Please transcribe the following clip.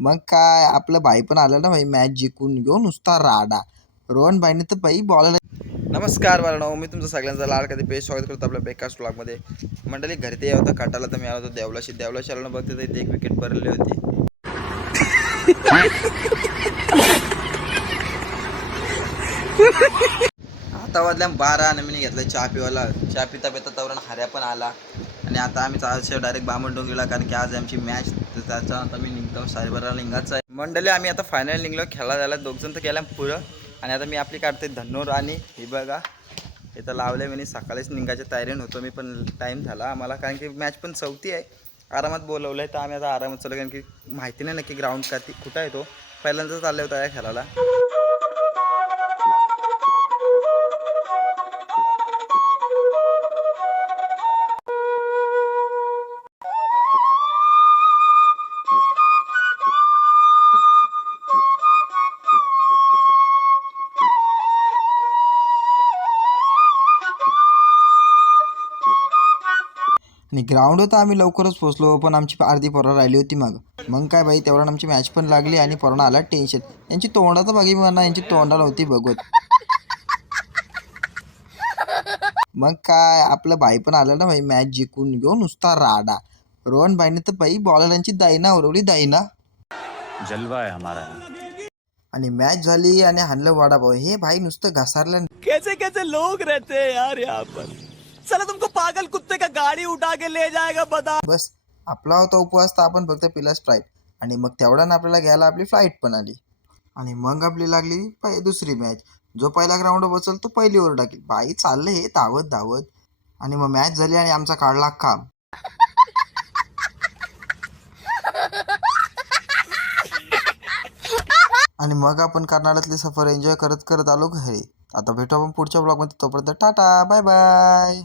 मग काय आपलं भाई पण आलं ना भाई मॅच जिंकून घेऊन नुसता राडा. रोहन भाईने तर भाई बॉल. नमस्कार बाळांनो, मी तुमचं सगळ्यांचा लाडका पेश स्वागत करतो आपल्या बेकास्ट ब्लॉगमध्ये. मंडळी घरी ते होता काटाला तर मी आलो होतो देवलाशी आलो ना, बघते तर इथे एक विकेट भरली होती. आता वाजल्या 12 आणि मी घेतला चहा पिवायला. चहा पिता तवरण हऱ्या पण आला आणि आता आम्ही चालतो डायरेक्ट बामणडोंगरीला, कारण की आज आमची मॅच. तर त्याच्यानंतर मी निघतो साडेबाराला निघायचं आहे. मंडळी आम्ही आता फायनल निघलो खेळायला जायला, दोघजण तर गेल्या पुढं. आणि आता मी आपली काढते धन्नोर आणि हे बघा इथं लावलं आहे. मी सकाळीच निघायच्या तयारीने होतो मी, पण टाईम झाला आम्हाला, कारण की मॅच पण चौथी आहे. आरामात बोलवलं आहे तर आम्ही आता आरामात चालू, कारण की माहिती नाही नक्की ग्राउंड का ती कुठं आहे. तो पहिल्यांदाच चाललं होतं या खेळायला. आणि ग्राउंड होतं आम्ही लवकरच पोहोचलो, पण आमची अर्धी पोरं राहिली होती. मग काय भाई तेवढा आमची मॅच पण लागली आणि पोरांना आला टेन्शन. यांची तोंडाचं बघी म्हणा, यांची तोंडाला होती बघत. मग काय आपलं भाई पण आलं ना भाई मॅच जिंकून घेऊन नुसता राडा. रोहन भाईने तर भाई बॉलरांची दाईना उडवली दाईना. जलवा है हमारा. आणि मॅच झाली आणि हाणलं वडापाव. हे भाई नुसतं घसारलं. कैसे कैसे लोग रहते हैं यार यहाँ पर. चला तुमको पागल कुत्ते का गाड़ी उठा के ले जाएगा बता. बस आपला होता उपवास, तर आपण फक्त पिला स्प्राईट. आणि मग तेवढ्यानं आपल्याला घ्यायला आपली फ्लाईट पण आली. आणि मग आपली लागली दुसरी मॅच. जो पहिला ग्राउंड बसल तो पहिली ओव्हर टाकेल. बाई चाललं हे धावत धावत. आणि मग मॅच झाली आणि आमचा काढला काम. आणि मग आपण कर्नाटकातली सफर एन्जॉय करत करत आलो घरी. आता भेटू आपण पुढच्या ब्लॉगमध्ये. तोपर्यंत टाटा बाय बाय.